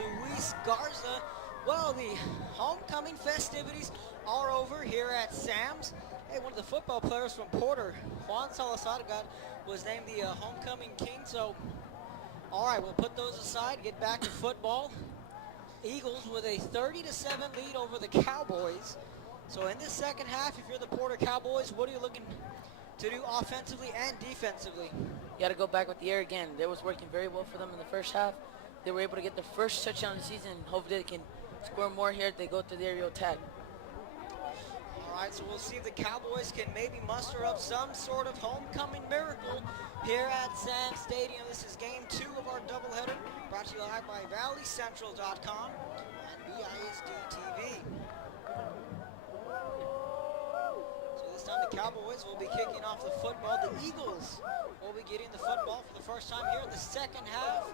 Luis Garza. Well, the homecoming festivities are over here at Sam's. Hey, one of the football players from Porter, Juan Salazar, was named the homecoming king. So, all right, we'll put those aside, get back to football. Eagles with a 30-7 lead over the Cowboys. So in this second half, if you're the Porter Cowboys, what are you looking to do offensively and defensively? You got to go back with the air again. That was working very well for them in the first half. They were able to get the first touchdown of the season. Hopefully they can score more here if they go through the aerial attack. All right, so we'll see if the Cowboys can maybe muster up some sort of homecoming miracle here at Sam's Stadium. This is game 2 of our doubleheader, brought to you live by ValleyCentral.com and BISD TV. So this time the Cowboys will be kicking off the football. The Eagles will be getting the football for the first time here in the second half.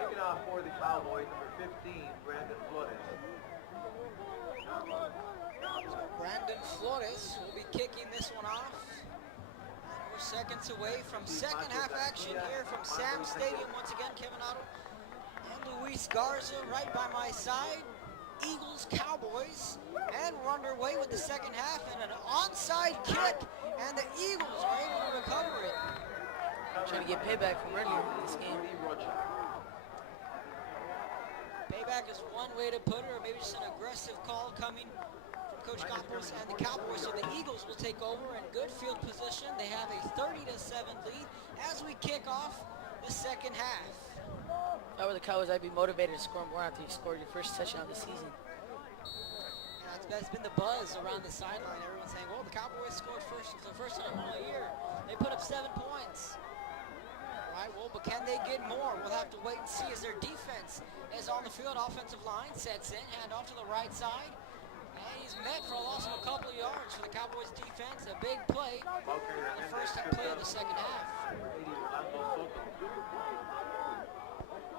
Kicking off for the Cowboys, number 15, Brandon Flores. So Brandon Flores will be kicking this one off. And we're seconds away from second half action here from Sam's Stadium. Once again, Kevin Otto and Luis Garza right by my side. Eagles, Cowboys, and we're underway with the second half and an onside kick, and the Eagles are able to recover it. Trying to get payback from earlier in this game. Payback is one way to put it, or maybe just an aggressive call coming from Coach Campos and the Cowboys. So the Eagles will take over in good field position. They have a 30-7 lead as we kick off the second half. If I were the Cowboys, I'd be motivated to score more after you scored your first touchdown of the season. That's been the buzz around the sideline. Everyone's saying, well, the Cowboys scored first for the first time all year. They put up 7 points. All right, well, but can they get more? We'll have to wait and see as their defense is on the field. Offensive line sets in, hand off to the right side. And he's met for a loss of a couple of yards for the Cowboys defense. A big play on the first play of the second half.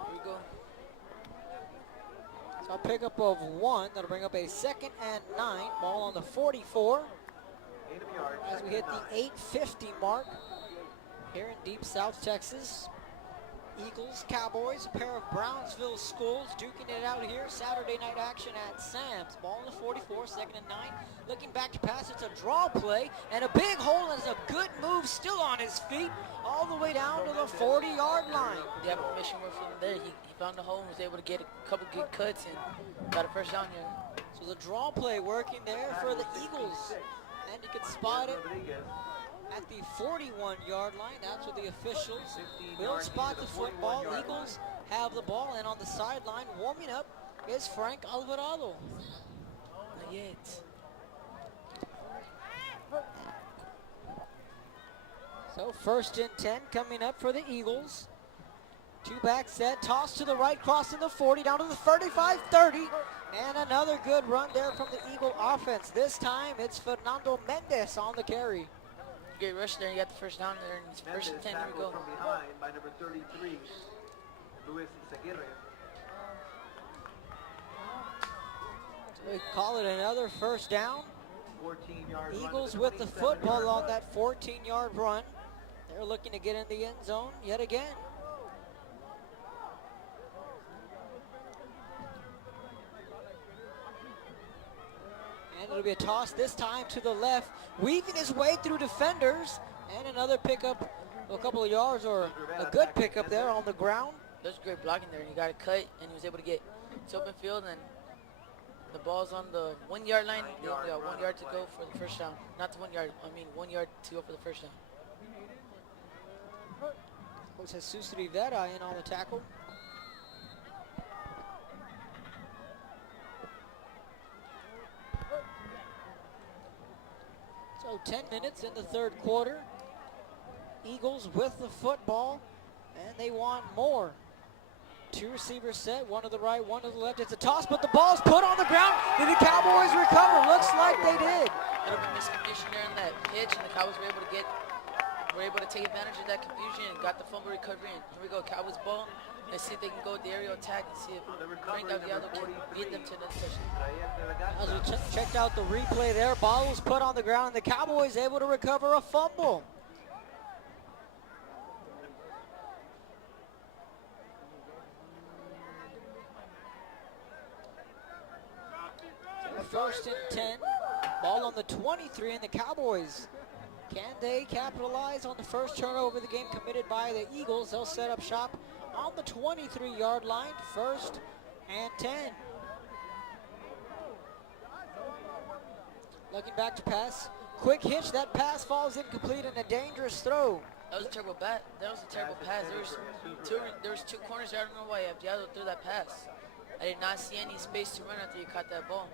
Here we go. So a pickup of 1. That'll bring up a 2nd and 9. Ball on the 44. As we hit the 8:50 mark here in deep South Texas. Eagles, Cowboys, a pair of Brownsville schools duking it out here. Saturday night action at Sam's. Ball on the 44, 2nd and 9. Looking back to pass, it's a draw play, and a big hole, and it's a good move still on his feet, all the way down to the 40-yard line. They have permission work from there. He found the hole and was able to get a couple good cuts and got a first down here. So the draw play working there for the Eagles. And you can spot it at the 41-yard line. That's what the officials will spot the football. Eagles have the ball, and on the sideline warming up is Frank Alvarado. Not yet. So 1st and 10 coming up for the Eagles. 2-back set, toss to the right, crossing the 40, down to the 35, 30. And another good run there from the Eagle offense. This time it's Fernando Mendez on the carry. Great rush there. You got the first down there. And it's 1st and 10. Here we go. From behind by number 33, Luis Aguirre. So we call it another first down. 14-yard Eagles with the football on that 14-yard run. They're looking to get in the end zone yet again. And it'll be a toss this time to the left, weaving his way through defenders, and another pickup, a couple of yards, or a good pickup there on the ground. There's great blocking there. He got a cut, and he was able to get to open field, and the ball's on the 1-yard line. They only got 1 yard to go for the first down. Not the 1 yard, 1 yard to go for the first down. Jesus Rivera in on the tackle. So 10 minutes in the 3rd quarter. Eagles with the football, and they want more. 2 receivers set, one to the right, one to the left. It's a toss, but the ball's put on the ground. Did the Cowboys recover? Looks like they did. A little bit of miscommunication there in that pitch, and the Cowboys were able to take advantage of that confusion and got the fumble recovery. And here we go, Cowboys ball. Let's see if they can go with the aerial attack and see if Frank Alvarado can beat them to another touchdown. As we checked out the replay there, ball was put on the ground, and the Cowboys able to recover a fumble. first and 10. Ball on the 23, and the Cowboys, can they capitalize on the first turnover of the game committed by the Eagles? They'll set up shop on the 23-yard line, first and 10. Looking back to pass. Quick hitch, that pass falls incomplete and a dangerous throw. That was a terrible pass. There was two corners there. I don't know why Diallo threw that pass. I did not see any space to run after you caught that ball.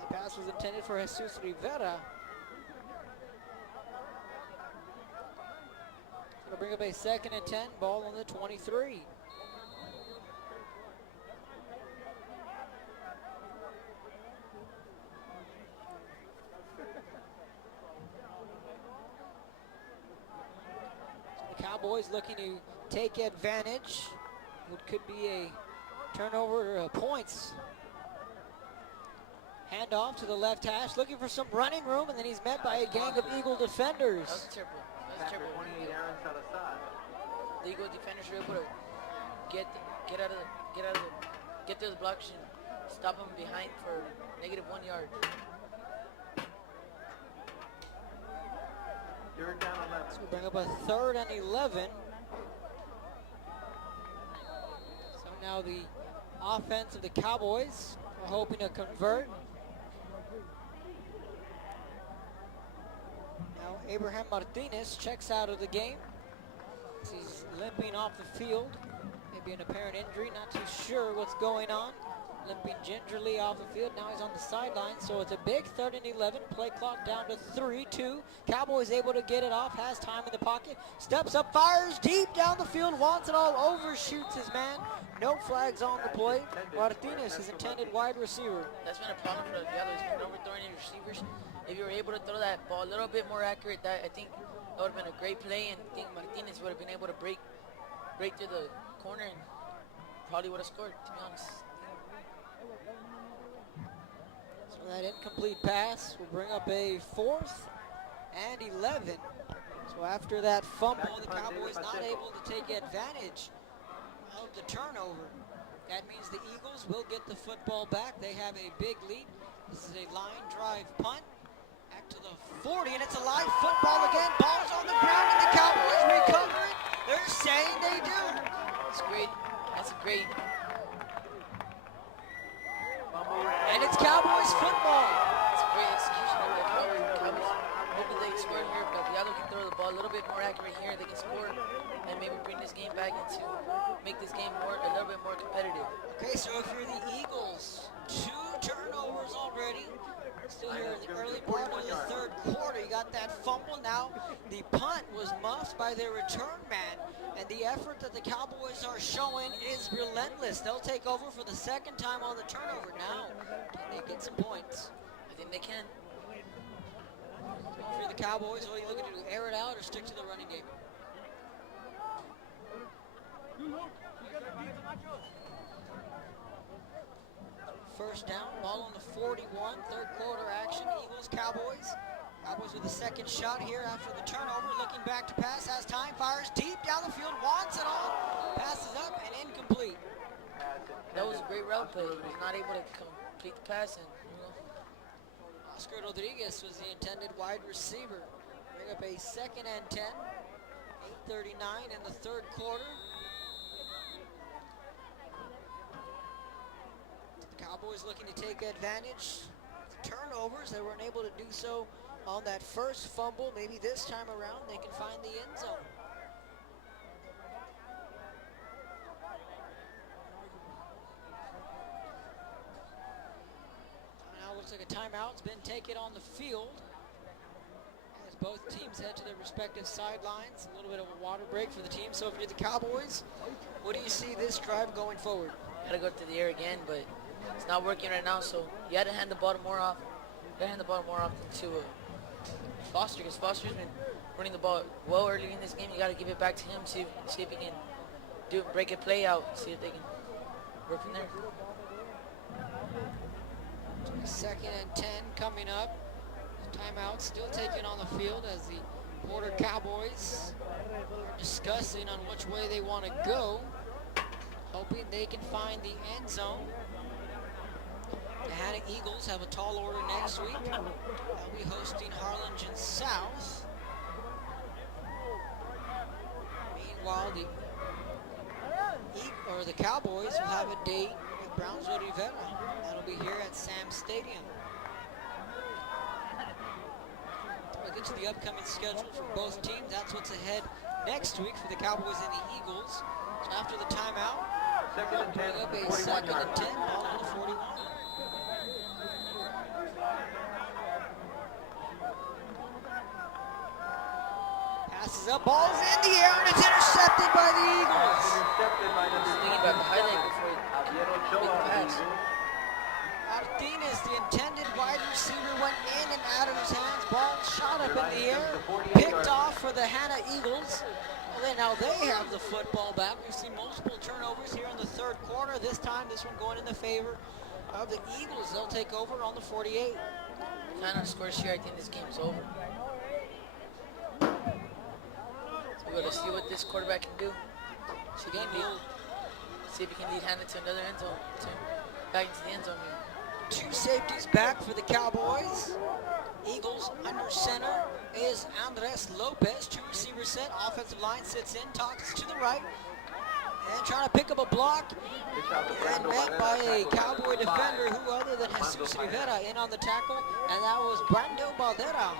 The pass was intended for Jesus Rivera. It'll bring up a second and 10, ball on the 23. The Cowboys looking to take advantage. What could be a turnover points. Hand off to the left hash, looking for some running room, and then he's met by a gang of Eagle defenders. That was terrible. That was terrible. 28 yards to the side. The Eagle defenders were able to get through the blocks and stop him behind for -1 yard. Third down 11. So we bring up a 3rd and 11. So now the offense of the Cowboys are hoping to convert. Now Abraham Martinez checks out of the game. He's limping off the field. Maybe an apparent injury, not too sure what's going on. Limping gingerly off the field. Now he's on the sideline, so it's a big 3rd and 11. Play clock down to 3-2. Cowboys able to get it off, has time in the pocket. Steps up, fires deep down the field, wants it all, overshoots his man. No flags on the play. Martinez, his intended wide receiver. That's been a problem for the others. Been overthrowing your receivers. If you were able to throw that ball a little bit more accurate, that I think that would have been a great play, and I think Martinez would have been able to break through the corner and probably would have scored, to be honest. So that incomplete pass will bring up a 4th and 11. So after that fumble, the Cowboys not able to take advantage of the turnover. That means the Eagles will get the football back. They have a big lead. This is a line drive punt. Back to the 40, and it's a live football again. Ball's on the ground, and the Cowboys recover it. They're saying they do. It's great. That's a great. And it's Cowboys football. It's a great execution of the Cowboys. Hopefully they can score here, but the other can throw the ball a little bit more accurate here. They can score and maybe bring this game back into, make this game a little bit more competitive. Okay, so if you're the Eagles, 2 turnovers already. Still here in the early part of the 3rd quarter. You got that fumble. Now the punt was muffed by their return man, and the effort that the Cowboys are showing is relentless. They'll take over for the 2nd time on the turnover. Now, can they get some points? I think they can. So if you're the Cowboys, what are you looking to do? Air it out or stick to the running game? First down, ball on the 41, 3rd quarter action, Eagles, Cowboys. Cowboys with a 2nd shot here after the turnover, looking back to pass, has time, fires deep down the field, wants it all, passes up and incomplete. That was a great route, but he was not able to complete the pass. And Oscar Rodriguez was the intended wide receiver. Bring up a 2nd and 10, 8:39 in the 3rd quarter. Cowboys looking to take advantage of turnovers. They weren't able to do so on that first fumble. Maybe this time around they can find the end zone. Now looks like a timeout's been taken on the field as both teams head to their respective sidelines. A little bit of a water break for the team. So if you're the Cowboys, what do you see this drive going forward? Gotta go to the air again, but it's not working right now, so you had to hand the ball more off. You got to hand the ball more often to Foster, because Foster's been running the ball well early in this game. You got to give it back to him, see if he can break a play out, see if they can work from there. 2nd and 10 coming up. Timeout still taken on the field as the Porter Cowboys are discussing on which way they want to go, hoping they can find the end zone to Hanna Eagles have a tall order next week. They'll be hosting Harlingen South. Meanwhile, the Cowboys will have a date at Brownsville Rivera. That'll be here at Sam Stadium. We'll get to the upcoming schedule for both teams. That's what's ahead next week for the Cowboys and the Eagles. So after the timeout, Second and 10, bring up a 41 second yards. and 10, ball on the 41. Passes up, ball's in the air, and it's intercepted by the Eagles. Intercepted by number Thinking about the highlight before he Javier made Ochoa the of the pass. Eagles. Martinez, the intended wide receiver, went in and out of his hands. Ball shot up in the air, picked off for the Hanna Eagles. Well, now they have the football back. We've seen multiple turnovers here in the third quarter. This time, this one going in the favor of the Eagles. They'll take over on the 48. Hanna scores here, I think this game's over. So we're going to see what this quarterback can do. So again, we'll See if he can lead Hanna to another end zone. Back into the end zone here. two safeties back for the Cowboys. Eagles under center is Andres Lopez. Two receivers set. Offensive line sits in, talks to the right. And trying to pick up a block. And met by a Cowboy defender who other than Jesus Rivera in on the tackle. And that was Brando Baldera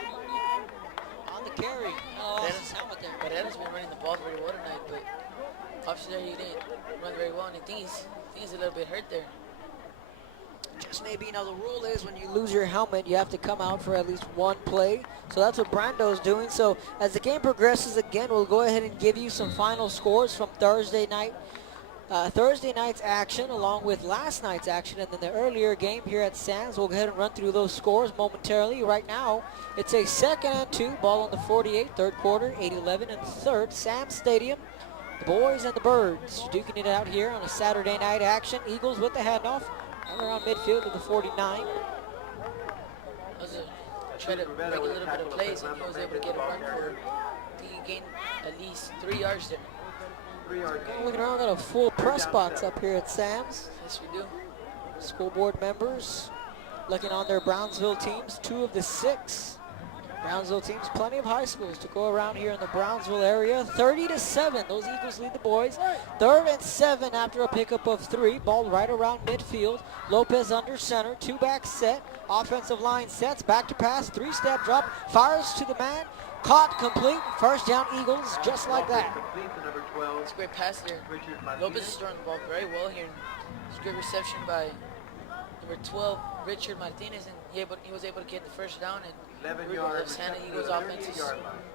on the carry. Oh, his helmet there. Barrera's been running the ball very well tonight, but obviously there he didn't run very well, and I think he's a little bit hurt there. Just maybe, you know, the rule is when you lose your helmet, you have to come out for at least one play. So that's what Brando's doing. So as the game progresses, again, we'll go ahead and give you some final scores from Thursday night's action, along with last night's action, and then the earlier game here at Sands. We'll go ahead and run through those scores momentarily. Right now, it's a 2nd and 2, ball on the 48, third quarter, 8-11 in the third. Sam Stadium, the boys and the birds duking it out here on a Saturday night action. Eagles with the handoff. Right around midfield of the 49. Try to break a little bit of plays, and he was able to get a run for it. He gained at least 3 yards there. 3 yards. Looking around at a full press box up here at Sam's. Yes, we do. School board members looking on their Brownsville teams, 2 of the 6 Brownsville teams. Plenty of high schools to go around here in the Brownsville area. 30-7, those Eagles lead the boys. 3rd and 7 after a pickup of 3. Ball right around midfield. Lopez under center, 2-back set. Offensive line sets, back to pass, 3-step drop, fires to the man. Caught, complete, first down Eagles, just like that. Complete to number 12. It's a great pass there. Richard Lopez is throwing the ball very well here. It's a great reception by number 12, Richard Martinez, and he was able to get the first down. And 11 here yards. goes Hanna Eagles offense is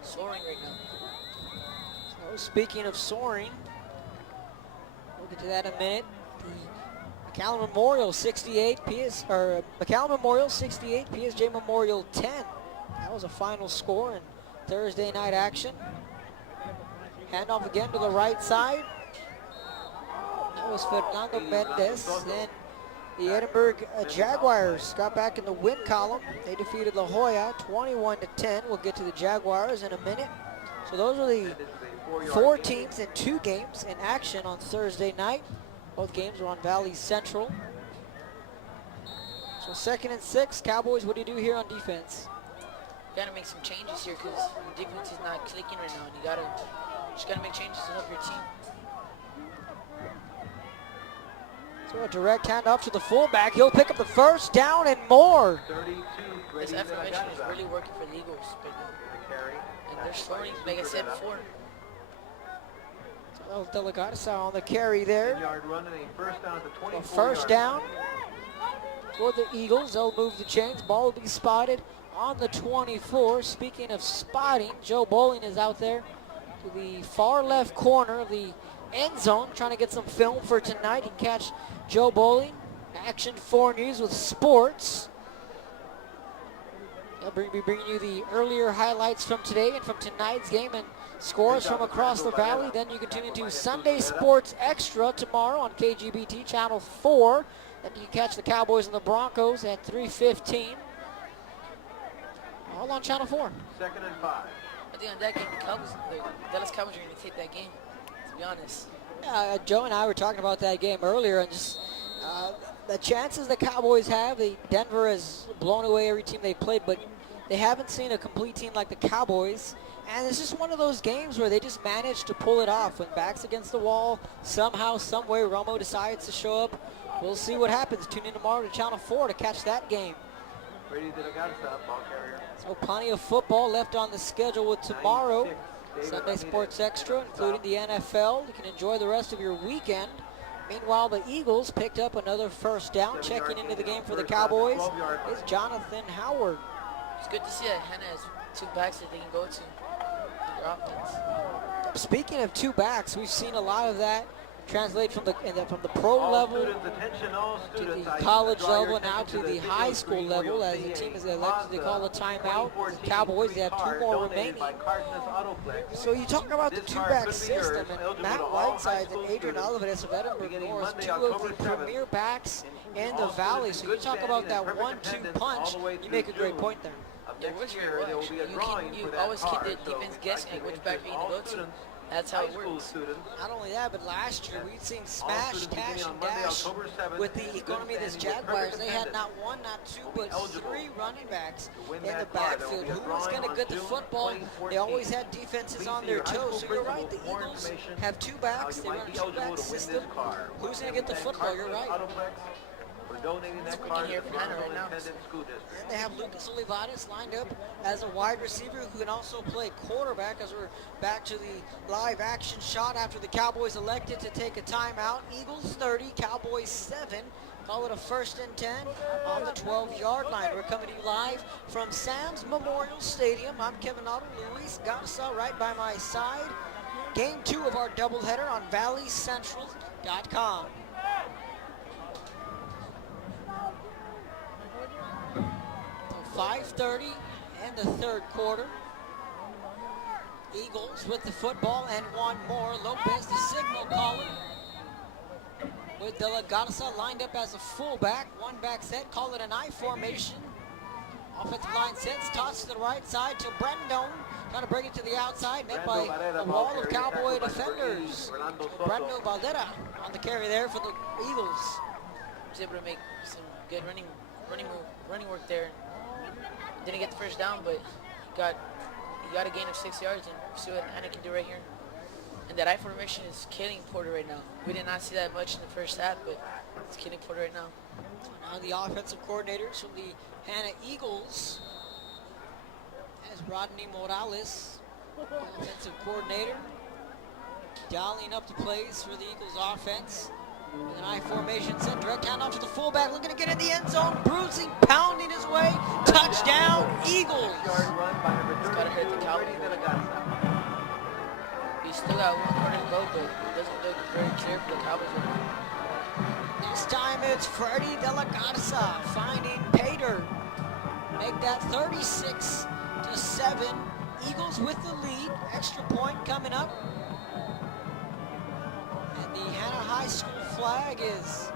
soaring right now. So speaking of soaring, we'll get to that in a minute. The McAllen Memorial 68, McAllen Memorial 68, PSJ Memorial 10. That was a final score in Thursday night action. Handoff again to the right side. That was Fernando Mendez. Then the Edinburgh Jaguars got back in the win column. They defeated La Jolla 21-10. We'll get to the Jaguars in a minute. So those are the 4 teams in 2 games in action on Thursday night. Both games were on Valley Central. So 2nd and 6. Cowboys, what do you do here on defense? You gotta make some changes here because your defense is not clicking right now, and you just gotta make changes to help your team. So a direct handoff to the fullback. He'll pick up the first down and more. 32. This affirmation is really working for the Eagles right now. And they're scoring, like I said before. So Delegarza on the carry there. 10-yard run and a first down at the 24. A first down for the Eagles. They'll move the chains. Ball will be spotted on the 24. Speaking of spotting, Joe Bowling is out there to the far left corner of the end zone, trying to get some film for tonight. You can catch Joe Bowling, Action 4 News with sports. They'll be bringing you the earlier highlights from today and from tonight's game and scores from across the valley. Then you can tune into Sunday Sports Extra tomorrow on KGBT Channel 4. Then you can catch the Cowboys and the Broncos at 3:15. All on Channel 4. 2nd and 5. I think on that game, the Dallas Cowboys are going to take that game, to be honest. Joe and I were talking about that game earlier, and just The chances the Cowboys have, Denver has blown away every team they played, but they haven't seen a complete team like the Cowboys. And it's just one of those games where they just manage to pull it off. When back's against the wall, somehow, some way, Romo decides to show up. We'll see what happens. Tune in tomorrow to Channel 4 to catch that game. Brady de la Garza, ball carrier. So plenty of football left on the schedule with tomorrow. 96, David Sunday Ramirez. Sports Extra, including the NFL. You can enjoy the rest of your weekend. Meanwhile, the Eagles picked up another first down. Checking into the game for the Cowboys is Jonathan Howard. It's good to see that Hanna has 2 backs that they can go to in their offense. Speaking of 2 backs, we've seen a lot of that translate from the pro All level students, attention, all to students. the I college draw your level, now attention to the video high school screen where level, you'll as see the team is a elected to call a Mazda timeout. 2014 Cowboys, they have 2 car more donated remaining. by Cardenas Autoplex. So you talk about the This car 2-back could be system, yours, and eligible Matt to all high Whiteside school and Adrian students. Olivares of Edinburgh Beginning North, Monday, 2 of the October 7th. premier backs in All the Valley. students So in you good talk standing about and that perfect 1-2 attendance punch. all the way You through make a great June. point there. Of Yeah, next where's your year, there will watch? be a You drawing for that always keep car. the So defense guessing I'd like which to back you're interest going to all go to. students, That's how high it school works. students, Not only that, but last year we'd seen all smash, students cash, beginning on and Monday, dash October 7th, with the in good economy of this standing with Jaguars. perfect They had attendance, not 1, not 2, will be but eligible 3 running backs to win in the that car. There will backfield. be a Who was drawing going to on get the June football? 2014. They always had defenses Please on see their your high toes. school So you're right, principal the for more Eagles information have 2 how backs. you They might run a be eligible 2-back to win system. this car. Who's going to get the football? You're right. Autoplex for donating that we car can to hear the from Hanna right now. Independent School District. And they have Lucas Olivares lined up as a wide receiver who can also play quarterback, as we're back to the live action shot after the Cowboys elected to take a timeout. Eagles 30, Cowboys 7. Call it a 1st and 10 on the 12-yard line. We're coming to you live from Sam's Memorial Stadium. I'm Kevin Otto, Luis Garza right by my side. Game 2 of our doubleheader on valleycentral.com. 5:30 and the 3rd quarter. Eagles with the football and 1 more. Lopez, the signal caller, with De La Garza lined up as a fullback. 1-back set, call it an I formation. Offensive line sets, toss to the right side to Brandon. Trying to bring it to the outside, met by a wall of Cowboy defenders. Brando Valdera on the carry there for the Eagles. Was able to make some good running work there. Didn't get the first down, but he got a gain of 6 yards, and see what Hanna can do right here. And that I formation is killing Porter right now. We did not see that much in the first half, but it's killing Porter right now. Now the offensive coordinators from the Hanna Eagles, as Rodney Morales, offensive coordinator, dialing up the plays for the Eagles offense. With an I formation set, direct handoff to the fullback, looking to get in the end zone, bruising, pounding his way, touchdown, Eagles. Yard run by number It's gotta hurt the 32, Cowboys. Brady de la Garza. We still got 1 quarter to go, but it doesn't look very clear for the Cowboys right now. This time it's Freddy De La Garza finding Pater. Make that 36-7. Eagles with the lead. Extra point coming up. And the Hanna High School flag is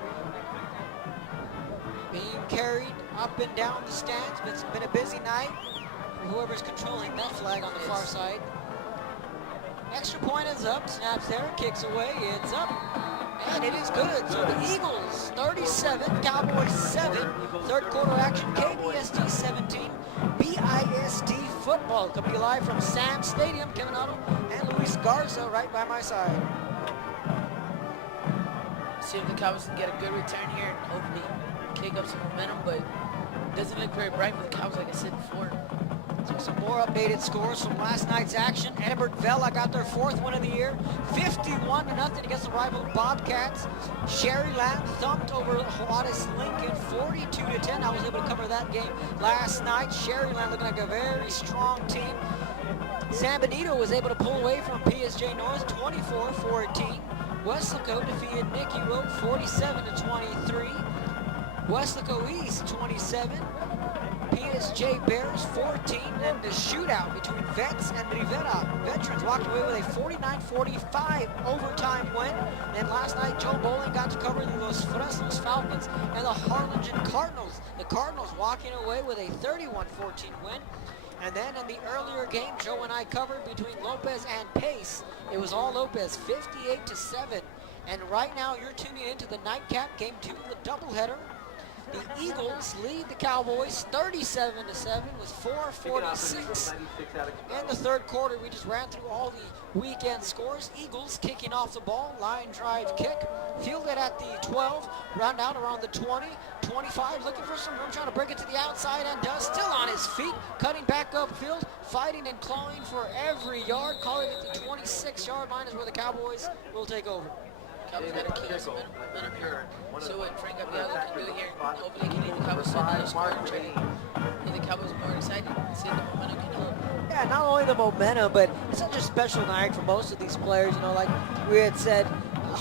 being carried up and down the stands. It's been a busy night for whoever's controlling that flag on the far side. Extra point is up. Snaps there, kicks away. It's up. And it is good. So the Eagles 37, Cowboys 7. 3rd quarter action, KBSD 17, BISD football. Coming to you live from Sam's Stadium. Kevin Otto and Luis Garza right by my side. See if the Cowboys can get a good return here and hopefully kick up some momentum, but it doesn't look very bright for the Cowboys, like I said before. So some more updated scores from last night's action. Edinburgh Vela got their 4th win of the year, 51-0 against the rival Bobcats. Sherry Lamb thumped over Juarez Lincoln, 42-10. I was able to cover that game last night. Sherry Lamb looking like a very strong team. San Benito was able to pull away from PSJ North, 24-14. Westlaco defeated Nicky Road, 47-23. Westlaco East, 27. PSJ Bears 14, and the shootout between Vets and Rivera. Veterans walked away with a 49-45 overtime win. And last night, Joe Bowling got to cover the Los Fresnos Falcons and the Harlingen Cardinals. The Cardinals walking away with a 31-14 win. And then in the earlier game, Joe and I covered between Lopez and Pace. It was all Lopez, 58-7. And right now you're tuning into the nightcap, game 2 of the doubleheader. The Eagles lead the Cowboys 37-7 with 4:46 in the third quarter. We just ran through all the weekend scores. Eagles kicking off the ball, line drive kick, fielded at the 12, run out around the 20, 25, looking for some room, trying to break it to the outside, and does, still on his feet, cutting back upfield, fighting and clawing for every yard, calling it the 26-yard line is where the Cowboys will take over. Cowboys got to keep us momentum here. So what Frank Gabriel can do here, hopefully can lead the Cowboys to another score and try to get the Cowboys more excited and see if the momentum can help. Yeah, not only the momentum, but it's such a special night for most of these players. You know, like we had said,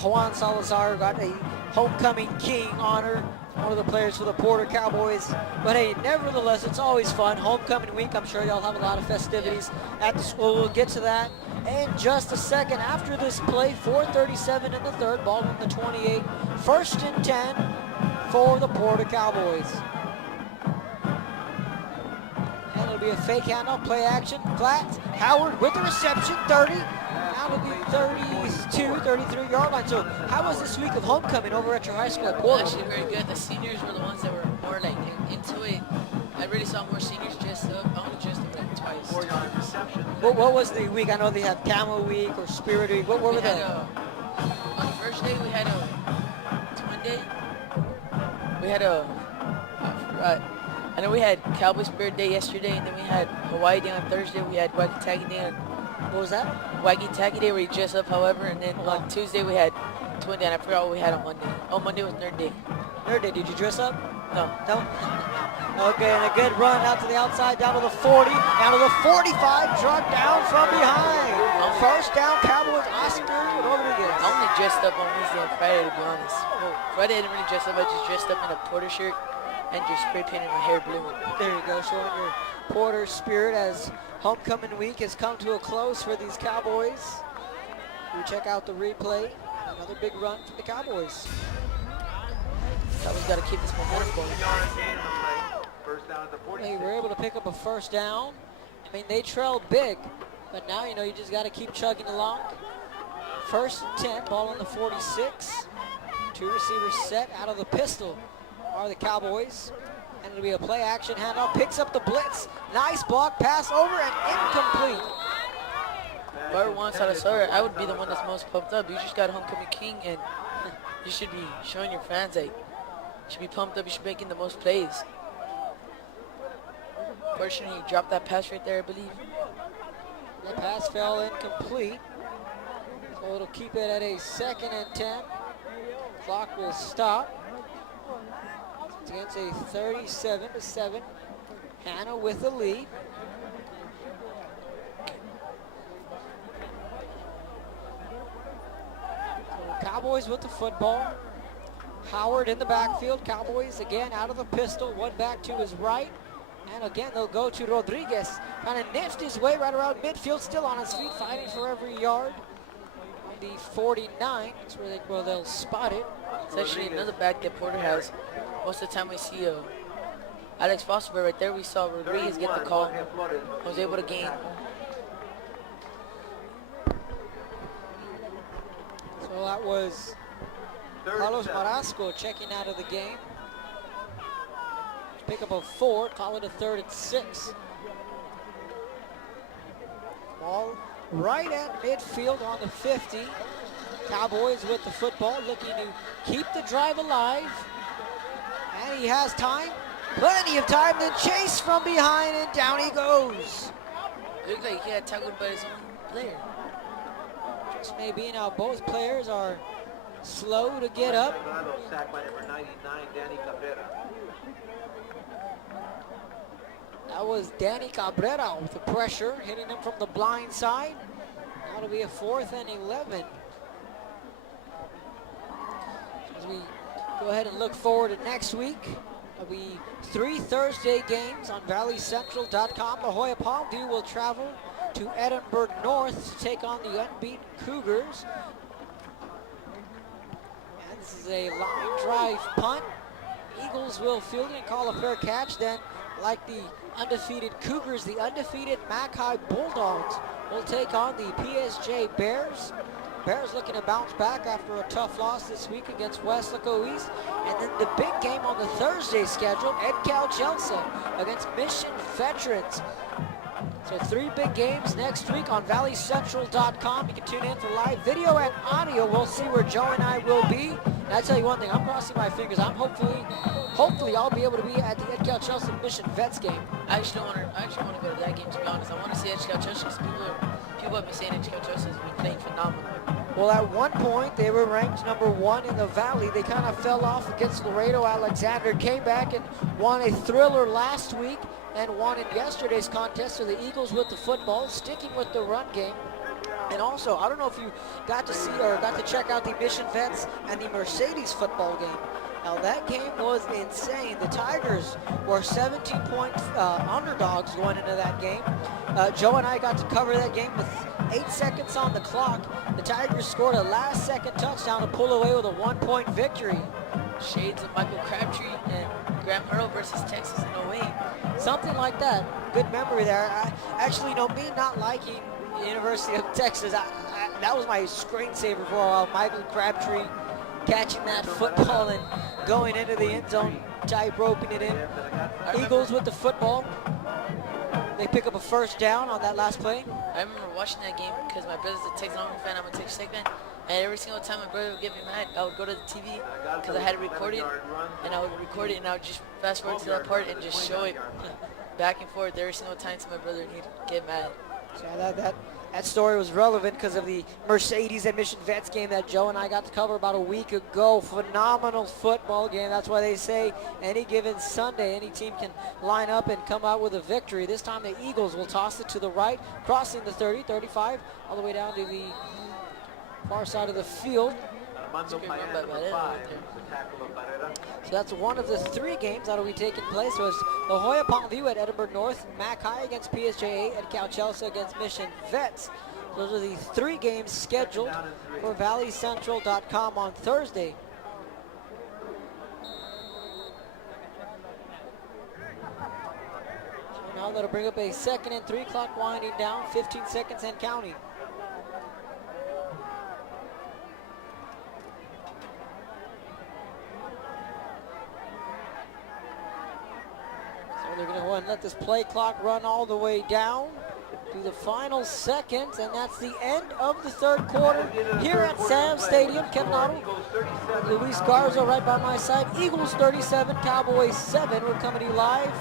Juan Salazar got a homecoming king honor, one of the players for the Porter Cowboys. But hey, nevertheless, it's always fun. Homecoming week, I'm sure y'all have a lot of festivities at the school. We'll get to that in just a second. After this play, 4:37 in the third, ball on the 28. 1st and 10 for the Porter Cowboys. And it'll be a fake handoff, play action. Glatt, Howard with the reception, 30. Now it'll be 32, 33-yard line. So how was this week of homecoming over at your high school at Porter? Actually very good. The seniors were the ones that were more like into it. I really saw more seniors dressed up. I only dressed up like twice. 4-yard reception. What was the week? I know they have Camo Week or Spirit Week. What were We the... had on the first day we had a twin day. We had I forgot. I know we had Cowboy Spirit Day yesterday, and then we had Hawaii Day on Thursday. We had Wacky Tacky Day on What was that? Wacky Tacky Day where you dress up, however, and then on Tuesday we had Twin Day, and I forgot what we had on Monday. Oh, Monday was Nerd Day. Nerd Day, did you dress up? No. No? Okay, and a good run out to the outside, down to the 40, down to the 45, struck down from behind. First down, Cowboys, Oscar Rodriguez. I only dressed up on Wednesday and Friday, to be honest. Well, Friday I didn't really dress up. I just dressed up in a Porter shirt and just spray painted my hair blue. There you go, showing your Porter spirit as homecoming week has come to a close for these Cowboys. We check out the replay. Another big run for the Cowboys. Cowboys got to keep this momentum going. First down at the 46. They were able to pick up a first down. I mean, they trailed big, but now, you know, you just got to keep chugging along. 1st and 10, ball on the 46. Two receivers set out of the pistol are the Cowboys. And it'll be a play action handoff. Picks up the blitz. Nice block pass over and incomplete. If I were Juan Salazar, I would be the one that's most pumped up. You just got homecoming king, and you should be showing your fans that you should be pumped up. You should be making the most plays. Fortunately, he dropped that pass right there, I believe. The pass fell incomplete. So it'll keep it at a 2nd and 10. Clock will stop. It's against a 37-7. Hanna with the lead. So Cowboys with the football. Howard in the backfield. Cowboys again out of the pistol. One back to his right. And again, they'll go to Rodriguez. Kind of niched his way right around midfield. Still on his feet, fighting for every yard. On the 49. That's where they'll spot it. It's actually another back that Porter has. Most of the time we see Alex Foster right there. We saw Rodriguez get the call. Was able to gain. So that was Carlos Marasco checking out of the game. Pick up a 4, call it a 3rd and 6. Ball right at midfield on the 50. Cowboys with the football, looking to keep the drive alive. And he has time, plenty of time, then chase from behind, and down he goes. It looked like he got tackled by his own player. Just maybe now both players are slow to get up. Sacked by number 99, Danny Cabrera. That was Danny Cabrera with the pressure, hitting him from the blind side. Now it'll be a 4th and 11. As we go ahead and look forward to next week, there'll be 3 Thursday games on valleycentral.com. La Jolla Palmview will travel to Edinburgh North to take on the unbeaten Cougars. And this is a line drive punt. Eagles will field it and call a fair catch. Then, like the undefeated Cougars, the undefeated Mackay Bulldogs will take on the PSJ Bears. Bears looking to bounce back after a tough loss this week against Weslaco East. And then the big game on the Thursday schedule, Cal Chelsea against Mission Veterans. So 3 big games next week on valleycentral.com. You can tune in for live video and audio. We'll see where Joe and I will be. And I tell you one thing, I'm crossing my fingers. I'm hopefully I'll be able to be at the Cal Chelsea Mission Vets game. I actually want to go to that game, to be honest. I want to see Cal Chelsea because people have been saying Cal Chelsea has been playing phenomenal. Well, at one point, they were ranked number 1 in the Valley. They kind of fell off against Laredo Alexander, came back and won a thriller last week and won in yesterday's contest. So the Eagles with the football, sticking with the run game. And also, I don't know if you got to see or got to check out the Mission Vets and the Mercedes football game. Now, that game was insane. The Tigers were 17-point underdogs going into that game. Joe and I got to cover that game with 8 seconds on the clock. The Tigers scored a last-second touchdown to pull away with a 1-point victory. Shades of Michael Crabtree and Graham Harrell versus Texas in 08. Something like that. Good memory there. Actually, me not liking the University of Texas, that was my screensaver for a while. Michael Crabtree catching that football and going into the end zone, tight roping it in. Eagles with the football. They pick up a first down on that last play. I remember watching that game because my brother's a Texas Longhorn fan. I'm a Texas Tech fan. And every single time my brother would get me mad, I would go to the TV because I had it recorded. And I would record it and I would just fast forward to that part and just show it back and forth every single time to my brother and he'd get mad. So that story was relevant because of the Mercedes and Mission Vets game that Joe and I got to cover about a week ago. Phenomenal football game. That's why they say any given Sunday, any team can line up and come out with a victory. This time the Eagles will toss it to the right, crossing the 30, 35, all the way down to the far side of the field. So that's one of the 3 games that will be taking place. So it's La Jolla Pontview at Edinburgh North, Mac High against PSJ8, and Cal Chelsea against Mission Vets. Those are the 3 games scheduled for valleycentral.com on Thursday. So now that'll bring up a 2nd and 3, clock winding down, 15 seconds and counting. They're going to go ahead and let this play clock run all the way down to the final seconds, and that's the end of the 3rd quarter here at Sam Stadium. Kevin Otto, Luis Garza right by my side. Eagles 37, Cowboys 7. We're coming to you live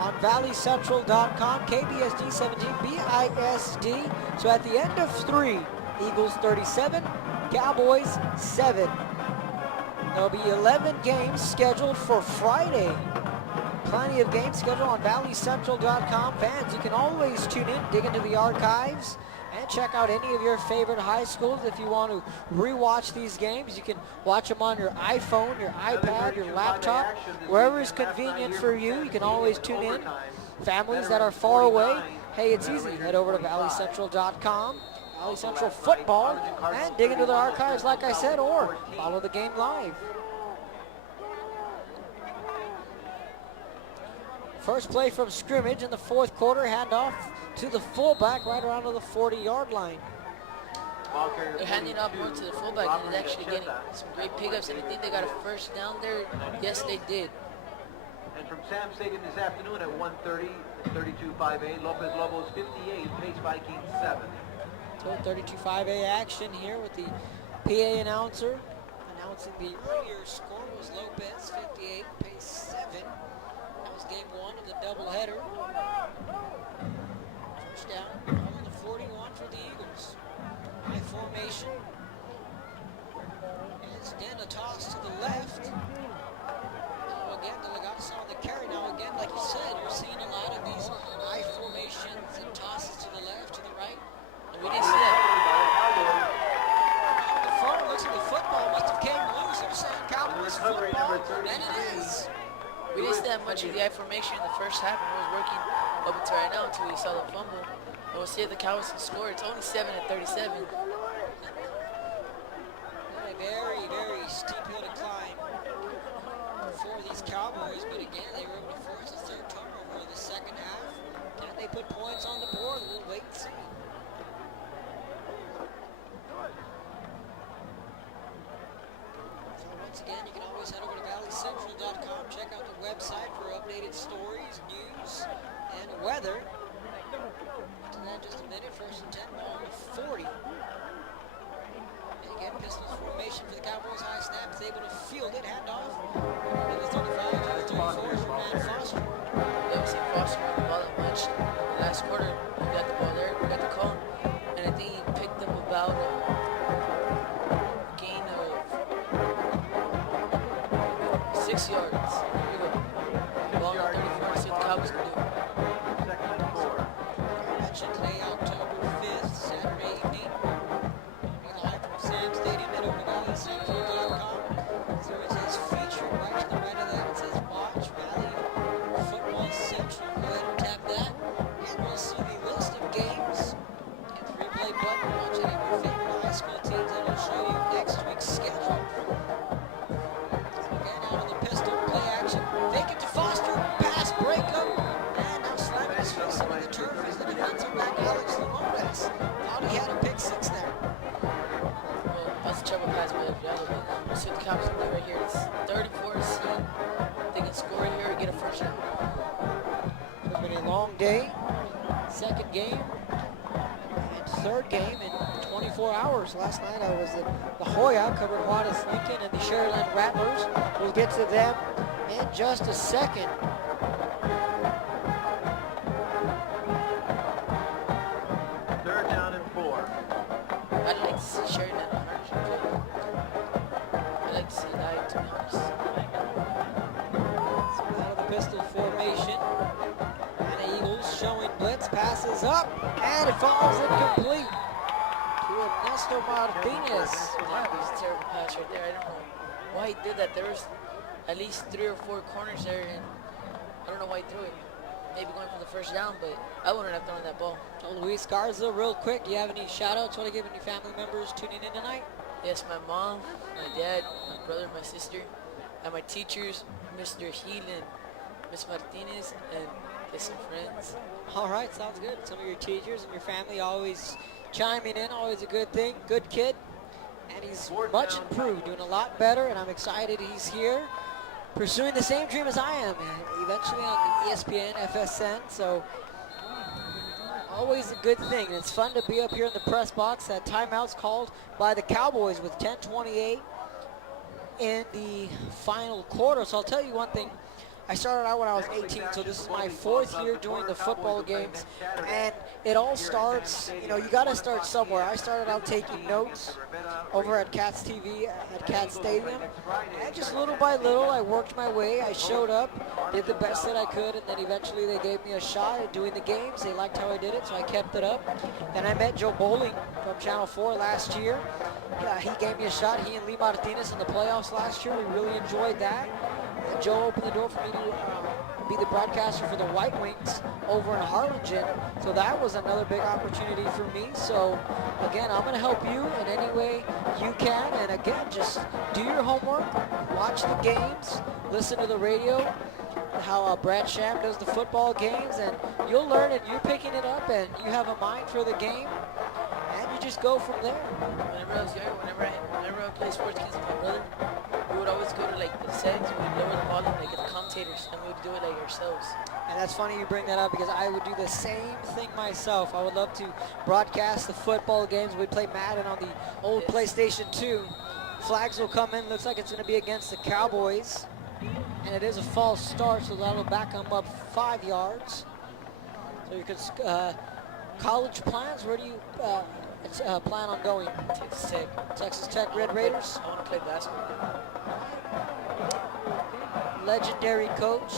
on valleycentral.com, KBSD 17, BISD. So at the end of 3, Eagles 37, Cowboys 7. There'll be 11 games scheduled for Friday. Plenty of games scheduled on valleycentral.com. Fans, you can always tune in, dig into the archives, and check out any of your favorite high schools. If you want to rewatch these games, you can watch them on your iPhone, your iPad, your laptop, wherever is convenient for you. You can always tune in. Families that are far away, hey, it's easy. Head over to valleycentral.com, Valley Central Football, and dig into the archives, like I said, or follow the game live. First play from scrimmage in the 4th quarter, handoff to the fullback right around to the 40-yard line. They're handing off more to the fullback and he's actually getting some great pickups, and I think they got a first down there. Yes, they did. And from Sam Stadium this afternoon at 1:30, 32-5A, Lopez Lobos 58, Pace Vikings 7. So 32-5A action here with the PA announcer announcing the earlier score was Lopez 58, Pace 7. Game 1 of the doubleheader. First down on the 41 for the Eagles. High formation. And it's then a toss to the left. So again, the Legatus on the carry. Now again, like you said, you're seeing a lot of these high formations and tosses to the left, to the right. And we didn't see that. Out the front, looks like the football must have came loose. They're saying Cowboys football, and it is. We didn't see that much of the I formation in the first half, and it was working up until right now until we saw the fumble. And we'll see if the Cowboys can score. It's only 7-37. A very, very steep hill to climb for these Cowboys, but again, they were able to force a 3rd turnover in the 2nd half. Can they put points on the board? We'll wait and see. Once again, you can always head over to valleycentral.com, check out the website for updated stories, news, and weather. To that in just a minute. First and 10, ball on the 40. And again, Pistols formation for the Cowboys. High snap is able to field it, handoff. To the 35, to the 34 for Matt Foster. We haven't seen Foster run the ball that much. The last quarter, we got the ball there, we got the call, and I think he picked up about a gain of 6 yards. Here we go. Ball on the 34, see what the Cowboys can do. Second and 4. I mentioned today, October 5th, Saturday evening. Be live from Sam Stadium. Head over to valleycentral.com. So it says featured right to the right of that. It says watch Valley Football Central. Go ahead and tap that, and we'll see the list of games. Hit the replay button. Watch any of your favorite high school teams. That'll show you next week's schedule. So again, out of the pistol, play action. Fake it to Foster. Pass, break up. And now slamming his face into the turf is the defensive back, Alex Lamones. Thought he had a pick six there. Well, that's a trouble pass by Diallo, but we'll see what the Cowboys can do right here. It's 34 to see. They can score here or get a first down. It's been a long day. Second game and third game in 24 hours. Last night I was at La Jolla, covered Juarez Lincoln and the Sharyland Rattlers. We'll get to them in just a second. Third down and 4. I'd like to see Sheridan on our show. I'd like to see that, to be honest. So out of the pistol formation. And the Eagles showing blitz. Passes up and it falls incomplete to Ernesto Martinez. That was a terrible pass right there. I don't know why he did that. There was at least 3 or 4 corners there, and I don't know why he threw it. Maybe going for the first down, but I wouldn't have thrown that ball. So Luis Garza, real quick, do you have any shout-outs? Want to give any family members tuning in tonight? Yes, my mom, my dad, my brother, my sister, and my teachers, Mr. Healan, Miss Martinez, and some friends. All right, sounds good. Some of your teachers and your family always chiming in, always a good thing. Good kid, and he's much improved, doing a lot better, and I'm excited he's here, pursuing the same dream as I am, eventually on the ESPN, FSN, so always a good thing. And it's fun to be up here in the press box. That timeout's called by the Cowboys with 10:28 in the final quarter. So I'll tell you one thing. I started out when I was 18, so this is my 4th year doing the football games, and it all starts, you know, you got to start somewhere. I started out taking notes over at Cats TV at Cats Stadium, and just little by little, I worked my way. I showed up, did the best that I could, and then eventually they gave me a shot at doing the games. They liked how I did it, so I kept it up. Then I met Joe Bowling from Channel 4 last year. He gave me a shot, he and Lee Martinez in the playoffs last year. We really enjoyed that. And Joe opened the door for me to be the broadcaster for the White Wings over in Harlingen. So that was another big opportunity for me. So again, I'm going to help you in any way you can. And again, just do your homework, watch the games, listen to the radio, how Brad Sham does the football games, and you'll learn it. You're picking it up, and you have a mind for the game, and you just go from there. Whenever I was young, whenever I played sports games with my brother, we would always go to like the settings, we would lower the volume like the commentators, and we would do it like ourselves. And that's funny you bring that up, because I would do the same thing myself. I would love to broadcast the football games. We'd play Madden on the old PlayStation 2. Flags will come in. Looks like it's going to be against the Cowboys. And it is a false start, so that'll back them up 5 yards. So you could, college plans, where do you plan on going? Texas Tech. Texas Tech Red Raiders? I want to play basketball. Legendary coach,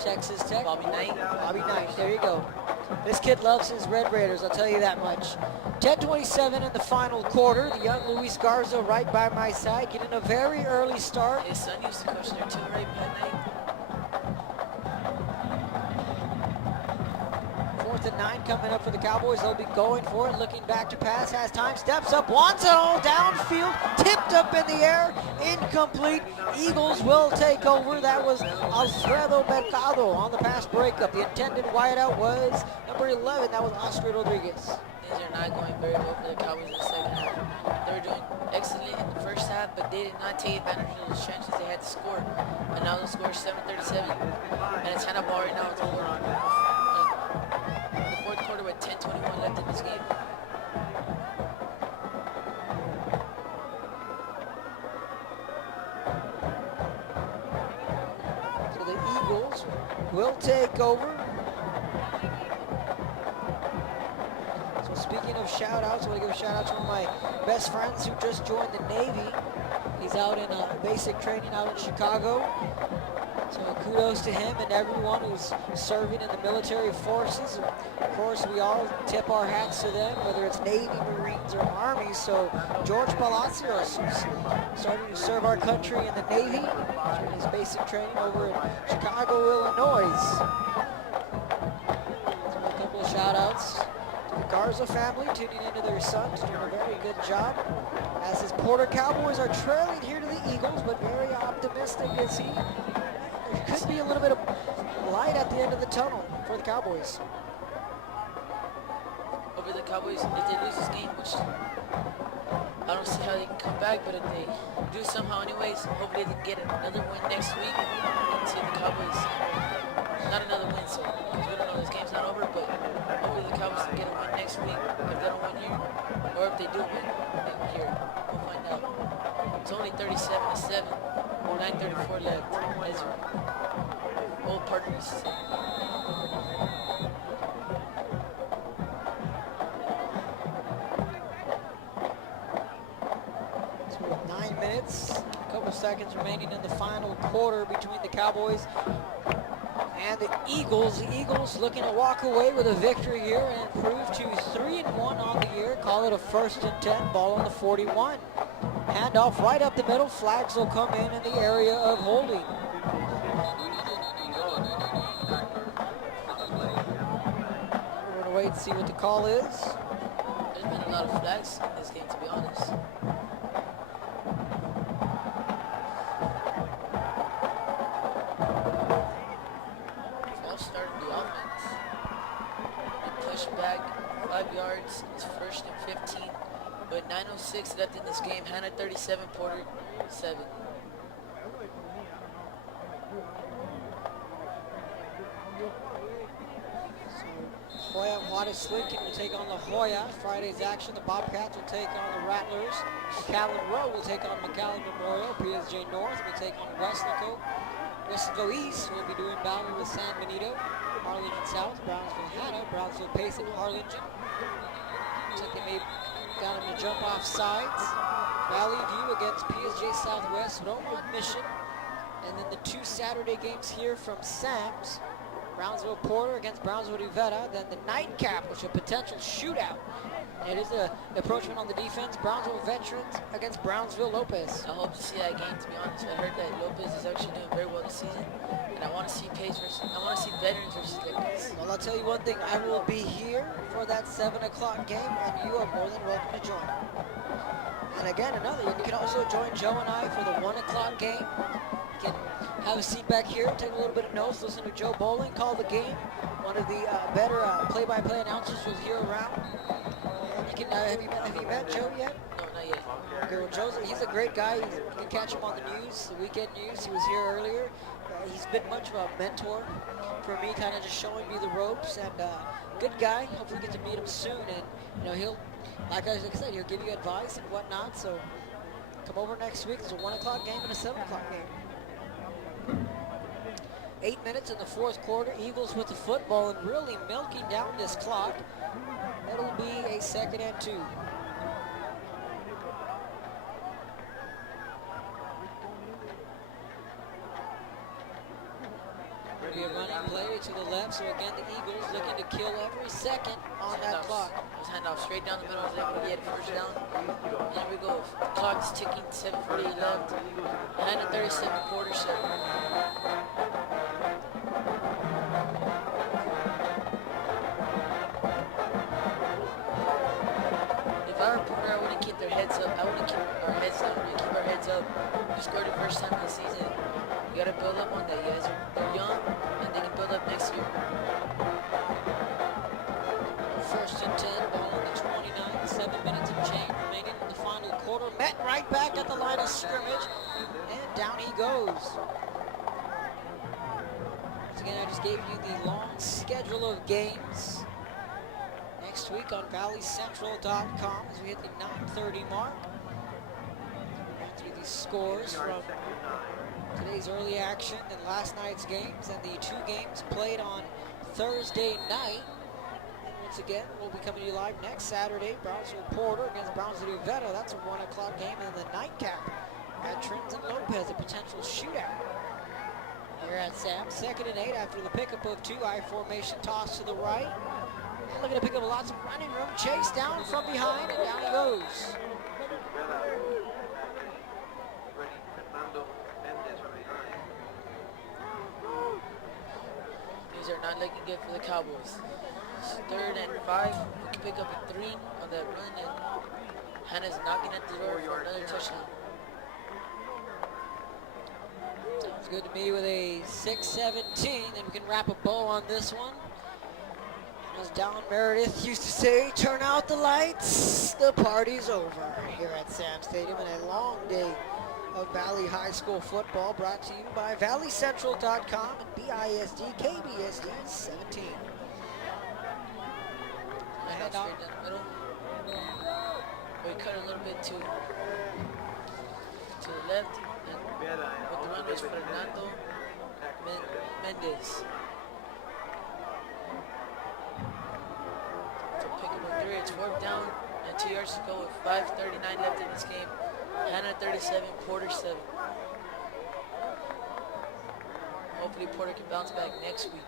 Texas Tech. Bobby Knight. Bobby Knight, there you go. This kid loves his Red Raiders, I'll tell you that much. 10:27 in the final quarter. The young Luis Garza right by my side, getting a very early start. His son used to coach there too, right, Pat Knight? 4th and 9 coming up for the Cowboys. They'll be going for it, looking back to pass, has time, steps up, wants it all downfield, tipped up in the air, incomplete. Eagles will take over. That was Alfredo Mercado on the pass breakup. The intended wideout was number 11. That was Oscar Rodriguez. things are not going very well for the Cowboys in the second half. They were doing excellent in the first half, but they did not take advantage of those chances they had to score. And now the score is 7:37, and it's Hanna ball right now. It's the fourth quarter with 10:21 left in this game. So the Eagles will take over. So speaking of shout outs, I want to give a shout out to one of my best friends who just joined the Navy. He's out in basic training out in Chicago. So kudos to him and everyone who's serving in the military forces. Of course, we all tip our hats to them, whether it's Navy, Marines, or Army. So George Palacios, who's starting to serve our country in the Navy, doing his basic training over in Chicago, Illinois. So a couple of shout outs to the Garza family tuning into their sons, doing a very good job. As his Porter Cowboys are trailing here to the Eagles, but very optimistic is he. There could be a little bit of light at the end of the tunnel for the Cowboys. Over the Cowboys, if they lose this game, which I don't see how they can come back, but if they do somehow anyways, hopefully they can get another win next week and see the Cowboys, not another win, so because we don't know this game's not over, but hopefully the Cowboys can get a win next week if they don't win here, or if they do win here. We'll find out. It's only 37-7, 9:34 left, as old partners say. So with 9 minutes, a couple seconds remaining in the final quarter between the Cowboys and the Eagles. The Eagles looking to walk away with a victory here and improve to 3-1 on the year. Call it a 1st and 10, ball on the 41. Handoff right up the middle. Flags will come in the area of holding. We're going to wait and see what the call is. There's been a lot of flags in this game, to be honest. False start in the offense. They push back 5 yards. It's 1st and 15. But 9:06 left in this game. Hanna 37, Porter 7. Hoya Juarez Lincoln will take on La Joya. Friday's action, the Bobcats will take on the Rattlers. McAllen Row will take on McAllen Memorial. PSG North will take on Weslaco. Weslaco East will be doing battle with San Benito. Harlingen South, Brownsville Hanna. Brownsville Pace and Harlingen. Looks like they may got him to jump off sides. Valley View against PSG Southwest, Romewood Mission. And then the 2 Saturday games here from Sam's. Brownsville Porter against Brownsville Rivera. Then the nightcap, which is a potential shootout. It is an approachment on the defense. Brownsville Veterans against Brownsville Lopez. I hope to see that game, to be honest. I heard that Lopez is actually doing very well this season. And I want to see Pace versus, I want to see Veterans versus Lopez. Well, I'll tell you one thing. I will be here for that 7 o'clock game, and you are more than welcome to join. And again, you can also join Joe and I for the 1 o'clock game. You can have a seat back here, take a little bit of notes, listen to Joe Bowling call the game. One of the better play-by-play announcers was here around. You can, have you met Joe yet? No, not yet. Okay, well, he's a great guy. You can catch him on the news, the weekend news. He was here earlier. He's been much of a mentor for me, kind of just showing me the ropes. And good guy. Hopefully get to meet him soon. And he'll, like I said, he'll give you advice and whatnot. So come over next week. There's a 1 o'clock game and a 7 o'clock game. 8 minutes in the 4th quarter. Eagles with the football and really milking down this clock. It'll be a 2nd and 2. Be a running play to the left, so again the Eagles looking to kill every second on that clock. Just hand off straight down the middle. I was able to get 1st down. Here we go. Clock's ticking. 7:48 left. Hanna 37, Porter 7. If I were Porter, I wouldn't keep their heads up. I wouldn't keep our heads down. We'd keep our heads up. We scored the first time this season. You gotta build up on that. You guys are young, and they can build up next year. 1st and 10, ball on the met right back at the line of scrimmage, and down he goes. Once again, I just gave you the long schedule of games next week on valleycentral.com as we hit the 9:30 mark. Ran through the scores from today's early action and last night's games, and the 2 games played on Thursday night. Once again, we'll be coming to you live next Saturday. Brownsville Porter against Brownsville Veta. That's a 1 o'clock game. And the nightcap at Trins and Lopez, a potential shootout. Here at Sam, 2nd and 8 after the pickup of 2. I formation, toss to the right. And looking to pick up lots of running room. Chase down from behind, and down he goes. These are not looking good for the Cowboys. 3rd and 5. We can pick up a 3 on that run, and Hanna's knocking at the door for another touchdown. Sounds good to me with a 6:17, and we can wrap a bow on this one. As Don Meredith used to say, turn out the lights, the party's over here at Sam Stadium, and a long day of Valley High School football brought to you by valleycentral.com and BISD KBSD 17. Straight down the middle. We cut a little bit to the left. And with the run was Fernando Mendez. So pick up a 3. It's 4th down and 2 yards to go with 5:39 left in this game. Hanna 37, Porter 7. Hopefully Porter can bounce back next week.